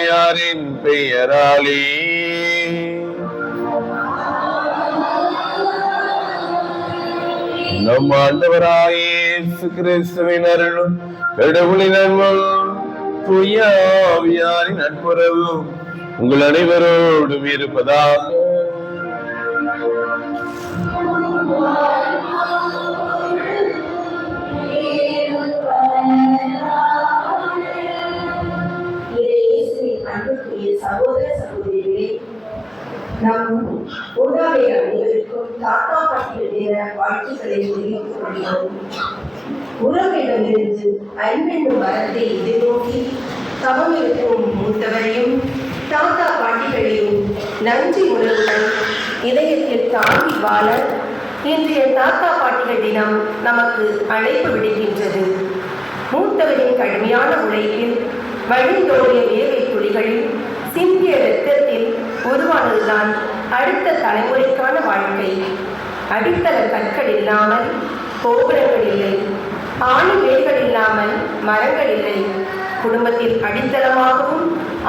ஆவியாரின் பெயராலே. நம் ஆண்டவராகிய இயேசு கிறிஸ்துவின் அருளும் கடவுளின் அன்பும் தூய ஆவியாரின் நட்புறவும் உங்கள் அனைவரோடும் இருப்பதாக. சகோதர சகோதரிகளே, நம் உறவுகள் அனைவருக்கும் தாத்தா பாட்டிகள் தின வாழ்த்துக்களை தெரிவித்துக் கொள்கிறோம். உறவிடமிருந்து அன்பென்னும் மரத்தை எதிர்நோக்கி தவம் இருக்கும் மூத்தவரையும் தாத்தா பாட்டிகளையும் நன்றி உணர்வுடன் இதயத்தில் தாங்கி வாழ இன்றைய தாத்தா பாட்டிகள் தினம் நமக்கு அழைப்பு விடுகின்றது. மூத்தவரின் கடுமையான உழைப்பில் வழிந்தோடிய வேர்வை துளிகளில் சிந்திய இரத்தத்தில் உருவானதுதான் அடுத்த தலைமுறைக்கான வாழ்க்கை. அடித்தள கற்கள் இல்லாமல் கோபுரங்கள் இல்லை, ஆணி வேர்கள் இல்லாமல் மரங்கள் இல்லை. குடும்பத்தில் அடித்தளமாகவும்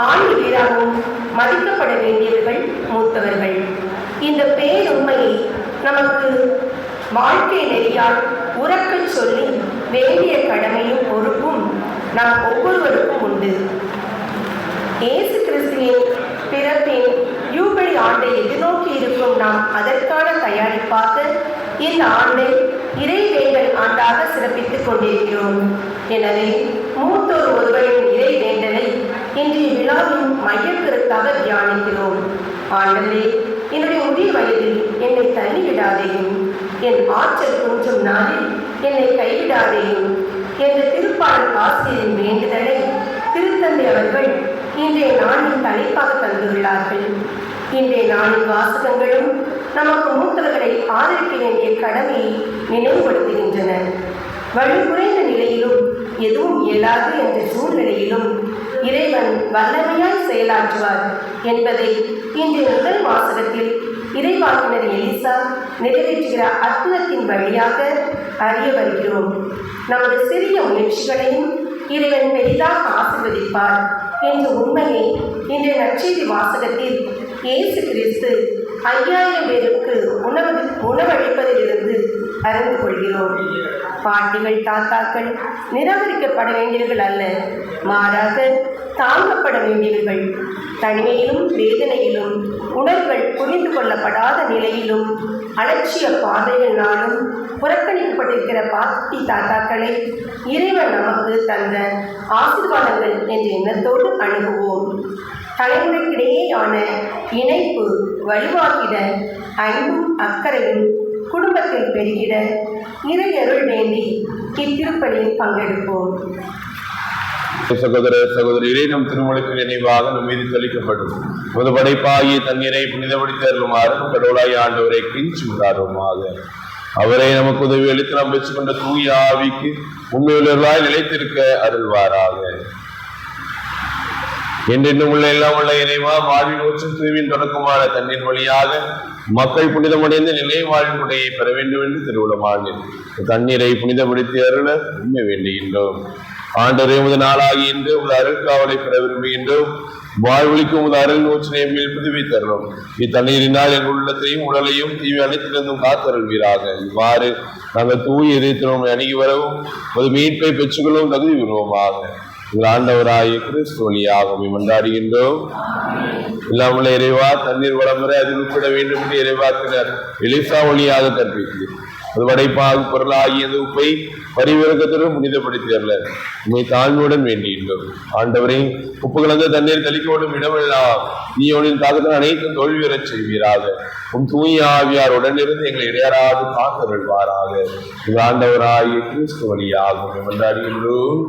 ஆணி வேராகவும் மதிக்கப்பட வேண்டியவர்கள் மூத்தவர்கள். இந்த பேருண்மையை நமக்கு வாழ்க்கை நெறியால் உறக்கச் சொல்லி வேண்டிய கடமையும் பொறுப்பும் நாம் ஒவ்வொருவருக்கும் உண்டு. இயேசு கிறிஸ்துவின் பிறப்பின் யூபிலி ஆண்டை எதிர்நோக்கி இருக்கும் நாம் அதற்கான தயாரிப்பாக இந்த ஆண்டை இறைவேண்டல் ஆண்டாக சிறப்பித்துக் கொண்டிருக்கிறோம். எனவே மூத்தோர் ஒருவரின் இறை வேண்டலை இன்றைய விழாவின் மையக்கருத்தாக தியானிக்கிறோம். ஆண்டவரே, என்னுடைய முதிய வயதில் என்னை தள்ளிவிடாதேயும், என் ஆற்றல் கொஞ்சம் நாளில் என்னை கைவிடாதேயும் என்ற திருப்பாடல் ஆசிரியரின் வேண்டுதலை திருத்தந்தை அவர்கள் இன்றைய நாளின் தலைப்பாக தந்துள்ளார்கள். இன்றைய நாளின் வாசகங்களும் நமக்கு மூத்தவர்களை ஆதரிக்க வேண்டிய கடமையை நினைவுபடுத்துகின்றன. வலு குறைந்த நிலையிலும் எதுவும் இயலாது என்ற சூழ்நிலையிலும் இறைவன் வல்லமையாய் செயலாற்றுவார் என்பதை இன்றைய முதல் வாசகத்தில் இறைவாக்கினர் எலிசா நிறைவேற்றுகிற அற்புதத்தின் வழியாக அறிய வருகிறோம். நமது சிறிய முயற்சிகளையும் இறைவன் பெரிதாக ஆசீர்வதிப்பார் என்ற உண்மையை இன்றைய நற்செய்தி வாசகத்தில் இயேசு கிறிஸ்து 5000 பேருக்கு உணவளிப்பதிலிருந்து அறிந்து கொள்கிறோம். பாட்டிகள் தாத்தாக்கள் நிராகரிக்கப்பட வேண்டியவர்கள் அல்ல, மாறாக தாங்கப்பட வேண்டியவர்கள். தனிமையிலும் வேதனையிலும் உணர்வுகள் புரிந்து கொள்ளப்படாத நிலையிலும் அலட்சிய பாதைகளினாலும் புறக்கணிக்கப்பட்டிருக்கிற பாட்டி தாத்தாக்களை இறைவன் நமக்கு தந்த ஆசீர்வாதங்கள் என்ற எண்ணத்தோடு அணுகுவோம். தலைமுறைக்கிடையேயான இணைப்பு வலுவாகிட அன்பும் அக்கறையும் குடும்பத்தில் பெருகிட இறையருள் வேண்டி இத்திருப்பலில் பங்கெடுப்போம். சகோதர சகோதரிகளே, நம் திருமணக்கு நினைவாக நம் மீது தெளிக்கப்படும் முத படைப்பாகிய தண்ணீரை புனிதப்படுத்தி அருளுமாறு கடவுளாய் ஆண்டவரை கிஞ்சுமாறுமாக. அவரை நமக்கு உதவி அளித்து நாம் பெற்றுக் கொண்ட தூய ஆவிக்கு உண்மையுள்ளவர்களாய் நிலைத்திருக்க அருள்வாராக. என்றென்றும் உள்ள எல்லாம் உள்ள இறைவா, வாழ்வின் ஊற்றும் தூய்மையின் தொடக்கமான தண்ணீர் வழியாக மக்கள் புனிதமடைந்த நிலை வாழ்வின் உடையை பெற வேண்டும் என்று திருவுளமாக தண்ணீரை புனிதப்படுத்தி அருள உண்மை வேண்டுகின்றோம். ஆண்டவரே, உமது நாளாகி இன்று உமது அருள்காவலை பெற விரும்புகின்றோம். வாழ்வழிக்கும் உமது அருள் நோச்சினை மேல் புதுவை தரணும். இத்தண்ணீரினால் எங்கள் உள்ளத்தையும் உடலையும் தீவி அனைத்திலிருந்தும் காத்தருள்வீராக. இவ்வாறு நாங்கள் தூய இதயத்தினோம் அணுகி வரவும் ஒரு மீட்பை பெற்றுக்கொள்ளவும் தகுதி விடுவோமாக. ஆண்டவராய கிறிஸ்து வழியாக மன்றாடுகின்றோம். இல்லாமல் இறைவா, தண்ணீர் வளம் வரை அதில் உட்பட வேண்டும் என்று இறைவாக்கினர் எலிசா வழியாக கற்பிக்கிறேன். அது படைப்பாக பொருளாகிய அந்த உப்பை பரிவிறக்கத்துடன் புனிதப்படுத்தியர்ல உண்மை தாழ்மையுடன் வேண்டியிருந்தோம். ஆண்டவரே, உப்பு கலந்த தண்ணீர் தெளிக்கப்படும் இடமெல்லாம் நீயோனின் தாக்கத்தில் அனைத்தும் தோல்வி பெறச் செய்வீராக. உன் தூய ஆவியார் உடனிருந்து எங்களை இடையறாது காத்தருள்வாராக. இது ஆண்டவராகிய கிறிஸ்து வழியாக மன்றாடுகின்றோம்.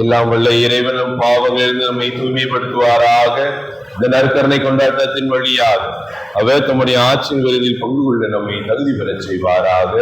எல்லாம் வல்ல இறைவனும் பாவங்களிலிருந்து நம்மை தூய்மைப்படுத்துவாராக. இந்த நற்கருணை கொண்டாட்டத்தின் வழியாக அவர் தம்முடைய ஆட்சியின் விருதில் பங்கு கொள்ள நம்மை தகுதி பெறச் செய்வாராக.